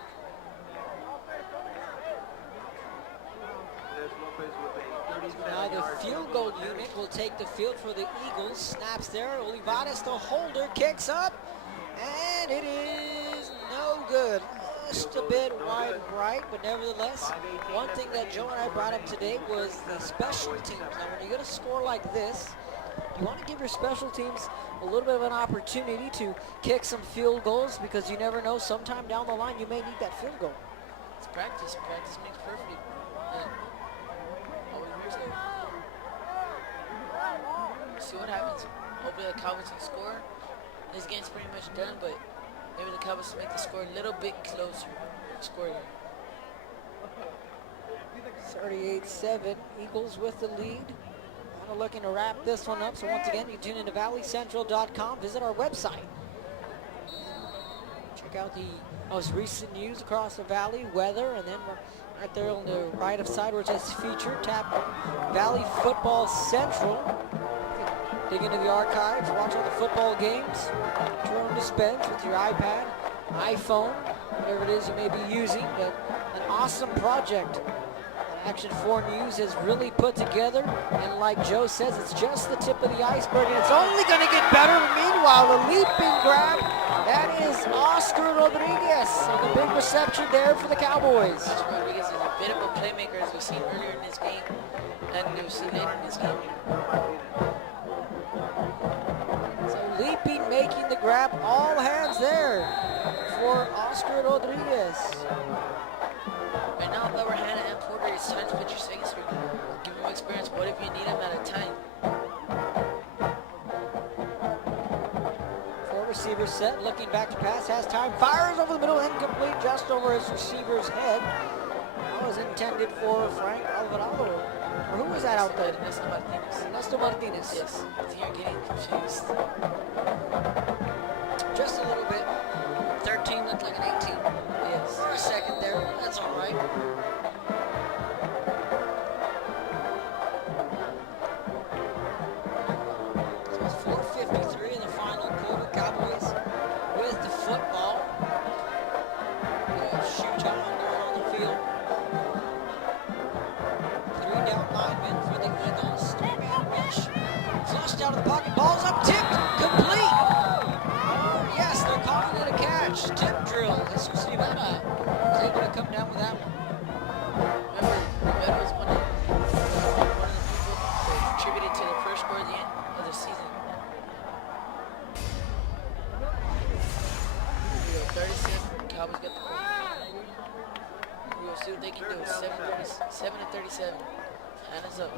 Now the field goal unit will take the field for the Eagles. Snaps there. Olivares, the holder, kicks up, and it is no good. Just a bit wide right, but nevertheless, one thing that Joe and I brought up today was the special teams. Now, when you get a score like this, you want to give your special teams a little bit of an opportunity to kick some field goals, because you never know, sometime down the line you may need that field goal. It's practice. Practice makes perfect. And see what happens. Hopefully the Cowboys can score. This game's pretty much done, but maybe the Cowboys make the score a little bit closer. Score here. 38-7, Eagles with the lead. We're looking to wrap this one up, so once again, you tune into valleycentral.com. Visit our website. Check out the most recent news across the valley, weather, and then we're right there on the right of side where it says featured. Tap Valley Football Central. Dig into the archives, watch all the football games. Turn dispense with your iPad, iPhone, whatever it is you may be using. But an awesome project Action 4 News has really put together, and like Joe says, it's just the tip of the iceberg, and it's only going to get better. Meanwhile, the leaping grab, that is Oscar Rodriguez, and the big reception there for the Cowboys. Oscar Rodriguez is a bit of a playmaker, as we've seen earlier in this game, and we've seen later in this game. So leaping, making the grab, all hands there for Oscar Rodriguez. Right now, if that were Hanna and Porter, it's time to put your second string. Give them experience. What if you need them at a time? 4 receivers set, looking back to pass, has time, fires over the middle, incomplete, just over his receiver's head. That was intended for Frank Alvarado. Or who was that out there? Ernesto Martinez. Ernesto Martinez. Yes, I think you're getting confused. Just a little bit. 13 looked like an 18. Yes. For a second there, that's all right. So it's 4:53 in the final quarter. Cowboys with the football. Shoot-out going on the field. 3 down linemen for the Eagles. 3-man rush. Flushed out of the pocket. Ball's up, tipped, complete. Yes, they're calling it a catch. Tip drill. Jesus Rivera was able to come down with that one. Remember, Rivera was one of the people that contributed to the first score at the end of the season. We go 37. Cowboys got the ball. We will see what they can do. 7 to 37. Hanna's up.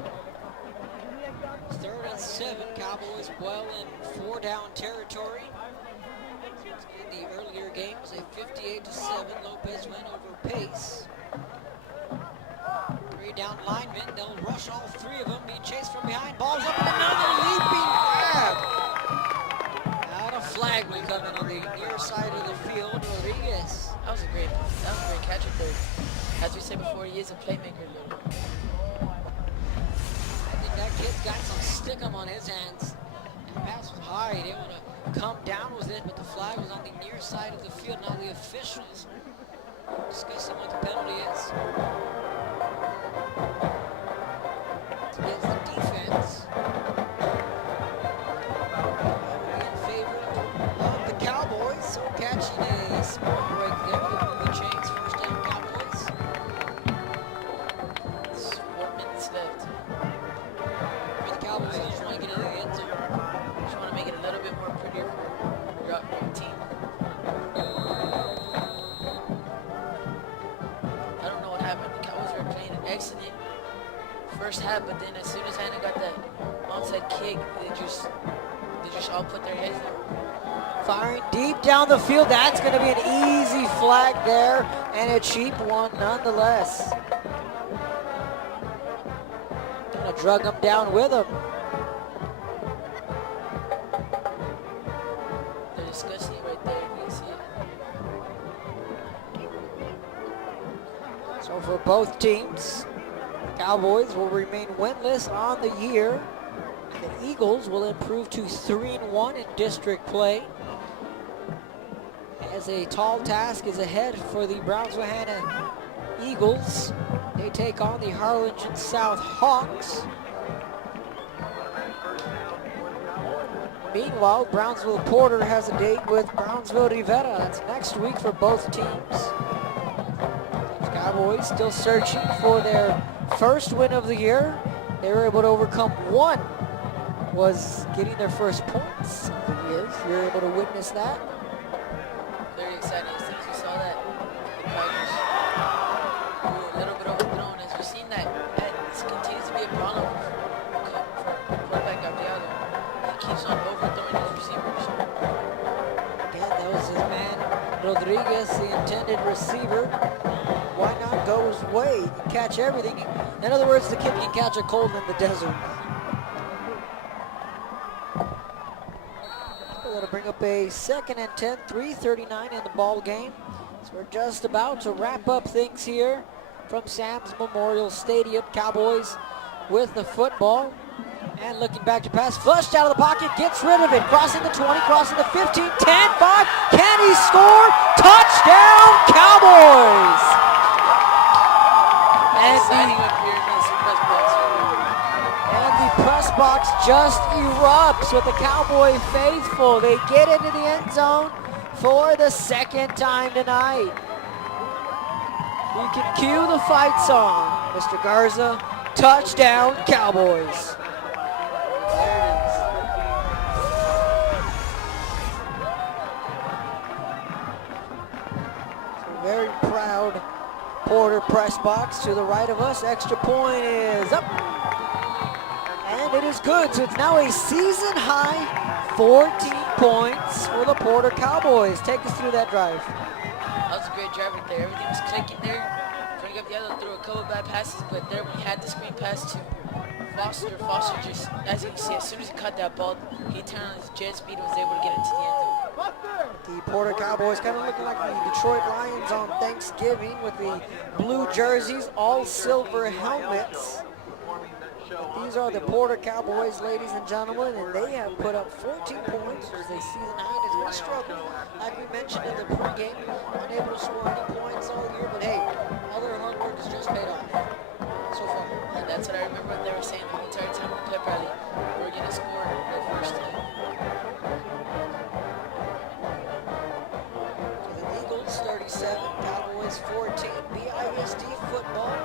3rd and 58-7. Cowboys well in 4-down territory. In the earlier games, a 58-7 Lopez win over Pace. 3 down linemen. They'll rush all 3 of them. Be chased from behind. Ball's up and another leaping grab. Out of flag will come in on the near side of the field. Rodriguez. That was a great catch up there. As we said before, he is a playmaker. I think that kid's got some stickum on his hands. That pass was high. He didn't want to come down with it, but the flag was on the near side of the field. Now the officials discussing what the penalty is. Against the defense. In favor of the Cowboys. So catching a small break there. They'll move the chains. First down Cowboys. It's 4 minutes left. For the Cowboys, they just want to get into the end zone. Just want to make it a little bit more prettier for your team. I don't know what happened. The Cowboys were playing an excellent first half, but then as soon as Hanna got that onside kick, they just all put their heads down. Firing deep down the field. That's going to be an easy flag there, and a cheap one nonetheless. Going to drug him down with him. They're discussing it right there. You can see it. So for both teams, Cowboys will remain winless on the year. The Eagles will improve to 3-1 in district play. As a tall task is ahead for the Brownsville-Hanna Eagles. They take on the Harlingen South Hawks. Meanwhile, Brownsville-Porter has a date with Brownsville-Rivera. That's next week for both teams. Cowboys still searching for their first win of the year. They were able to overcome one. Was getting their first points of the year. You're able to witness that. Very exciting. As soon as we saw that, the crowd was a little bit overthrown. As we've seen that continues to be a problem for quarterback Gabriel. He keeps on overthrowing his receivers. Again, that was his man, Rodriguez, the intended receiver. Why not go his way and catch everything? In other words, the kid can catch a cold in the desert. That'll bring up a 2nd and 10, 3:39 in the ball game. So we're just about to wrap up things here from Sam's Memorial Stadium. Cowboys with the football and looking back to pass, flushed out of the pocket, gets rid of it, crossing the 20, crossing the 15, 10, 5. Can he score? Touchdown, Cowboys! And the press box just erupts with the Cowboy faithful. They get into the end zone for the 2nd time tonight. You can cue the fight song, Mr. Garza. Touchdown, Cowboys. There it is. So very proud Porter press box to the right of us. Extra point is up. And it is good. So it's now a season high 14 points for the Porter Cowboys. Take us through that drive. That was a great drive right there. Everything was clicking there. Frank Gabriel threw a couple bad passes, but there we had the screen pass to Foster. Foster just, as you can see, as soon as he caught that ball, he turned on his jet speed and was able to get into the end zone. The Porter Cowboys kind of looking like the Detroit Lions on Thanksgiving with the blue jerseys, all silver helmets. But these are the Porter Cowboys, ladies and gentlemen, and they have put up 14 points as a season high. It's been a struggle, like we mentioned in the pregame, unable to score any points all year, but hey, all their hard work has just paid off so far. And that's what I remember they were saying the whole entire time in the pep rally. We're going to score the first time. So the Eagles 37, Cowboys 14, BISD football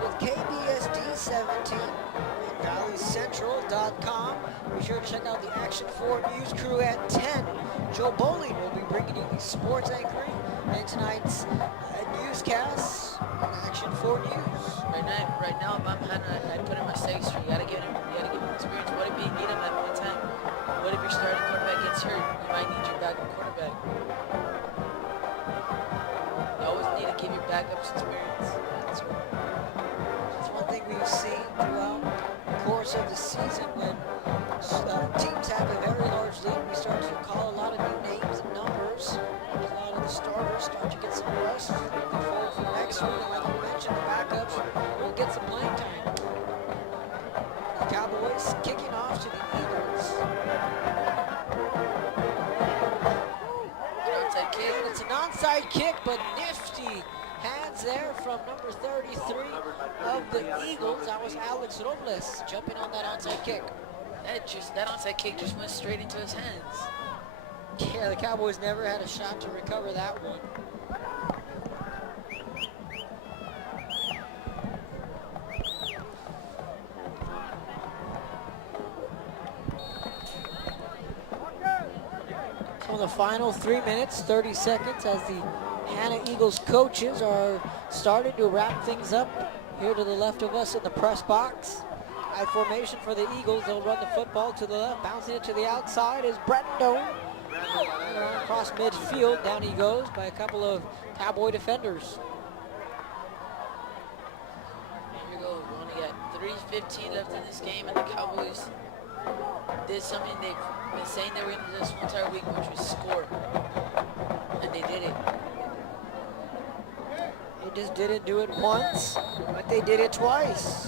with KBSD 17 and ValleyCentral.com. Be sure to check out the Action 4 News crew at 10. Joe Bowling will be bringing you the sports anchoring in tonight's newscasts on Action 4 News. Right now, if I'm Hanna, I'd put him at 6th Street. You gotta give him experience. What it be? course of the season when teams have a very large lead, we start to call a lot of new names and numbers. A lot of the starters start to get some rest. Looking forward for next week. And like you mentioned, the backups will get some playing time. The Cowboys kicking off to the Eagles. And it's an onside kick, but nifty hands there from number 33 of the Eagles. That was Alex Robles jumping on that onside kick. That onside kick just went straight into his hands. Yeah, the Cowboys never had a shot to recover that one. So in the final 3 minutes, 30 seconds, as the Hanna Eagles coaches are starting to wrap things up here to the left of us in the press box. At formation for the Eagles, they'll run the football to the left, bouncing it to the outside is Brendo. Across midfield, down he goes by a couple of Cowboy defenders. Here we go, we only got 3:15 left in this game, and the Cowboys did something they've been saying they were going to do this whole entire week, which was score. And they did it. They just didn't do it once, but they did it twice.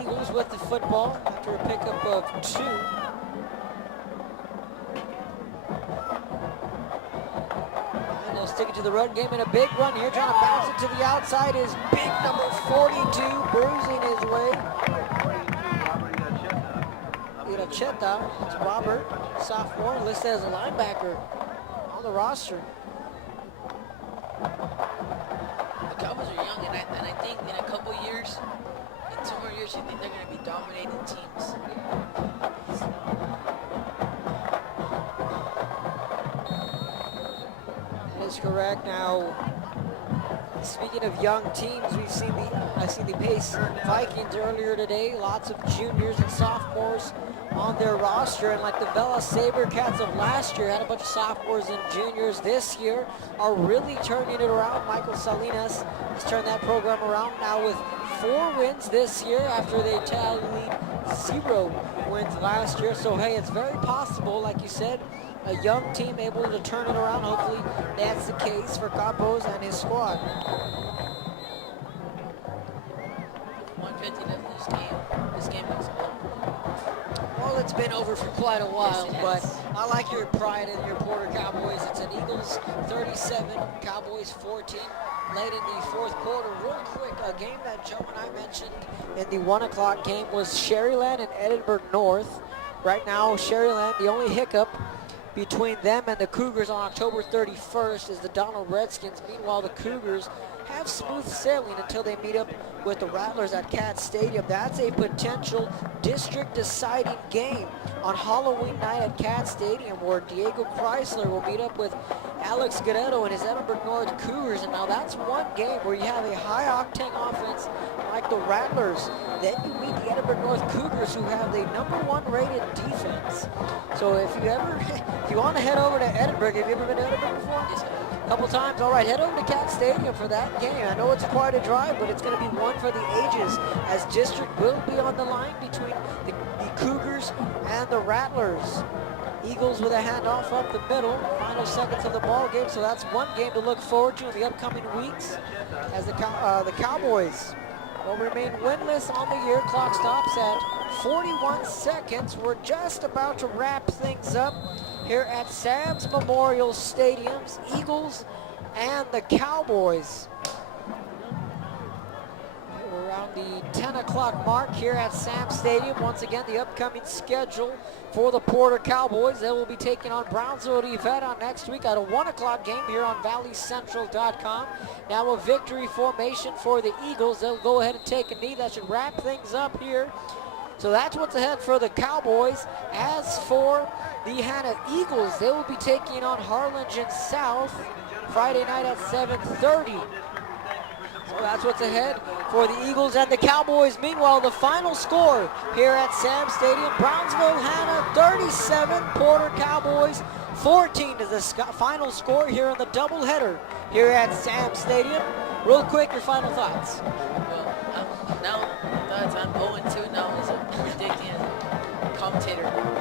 Eagles with the football after a pickup of 2. And they'll stick it to the run game in a big run here, trying to bounce it to the outside is big number 42, bruising his way. Iracheta, it's Robert, sophomore, listed as a linebacker on the roster. The Cowboys are young, and I think in a couple years, in 2 more years, I think they're going to be dominating teams. That is correct. Now, speaking of young teams, I seen the Pace Vikings earlier today. Lots of juniors and sophomores on their roster, and like the Vela Sabercats of last year, had a bunch of sophomores and juniors. This year are really turning it around. Michael Salinas has turned that program around now with 4 wins this year after they tallied 0 wins last year. So hey, it's very possible, like you said, a young team able to turn it around. Hopefully that's the case for Campos and his squad. 150 left in this game. This game is over. Well, it's been over for quite a while, but I like your pride in your Porter Cowboys. It's an Eagles 37, Cowboys 14, late in the 4th quarter. Real quick, a game that Joe and I mentioned in the 1 o'clock game was Sherryland and Edinburgh North. Right now, Sherryland, the only hiccup between them and the Cougars on October 31st is the Donald Redskins. Meanwhile, the Cougars have smooth sailing until they meet up with the Rattlers at Cat Stadium. That's a potential district deciding game on Halloween night at Cat Stadium, where Diego Chrysler will meet up with Alex Guerrero and his Edinburgh North Cougars. And now that's one game where you have a high octane offense like the Rattlers. Then you meet the Edinburgh North Cougars, who have the #1 rated defense. So if you want to head over to Edinburgh, have you ever been to Edinburgh before? Yes, A couple times. All right, head over to Cat Stadium for that game. I know it's quite a drive, but it's going to be one for the ages, as district will be on the line between the Cougars and the Rattlers. Eagles with a handoff up the middle, final seconds of the ball game, so that's one game to look forward to in the upcoming weeks, as the Cowboys will remain winless on the year. Clock stops at 41 seconds. We're just about to wrap things up here at Sam's Memorial Stadium's Eagles and the Cowboys. We're around the 10 o'clock mark here at Sam's Stadium. Once again, the upcoming schedule for the Porter Cowboys. They will be taking on Brownsville Yvette on next week at a 1 o'clock game here on ValleyCentral.com. Now a victory formation for the Eagles. They'll go ahead and take a knee. That should wrap things up here. So that's what's ahead for the Cowboys. As for the Hanna Eagles, they will be taking on Harlingen South Friday night at 7:30. So that's what's ahead for the Eagles and the Cowboys. Meanwhile, the final score here at Sam Stadium, Brownsville Hanna 37, Porter Cowboys 14 is the final score here in the doubleheader here at Sam Stadium. Real quick, your final thoughts. Well, I'm 0-2 now as a predicting commentator.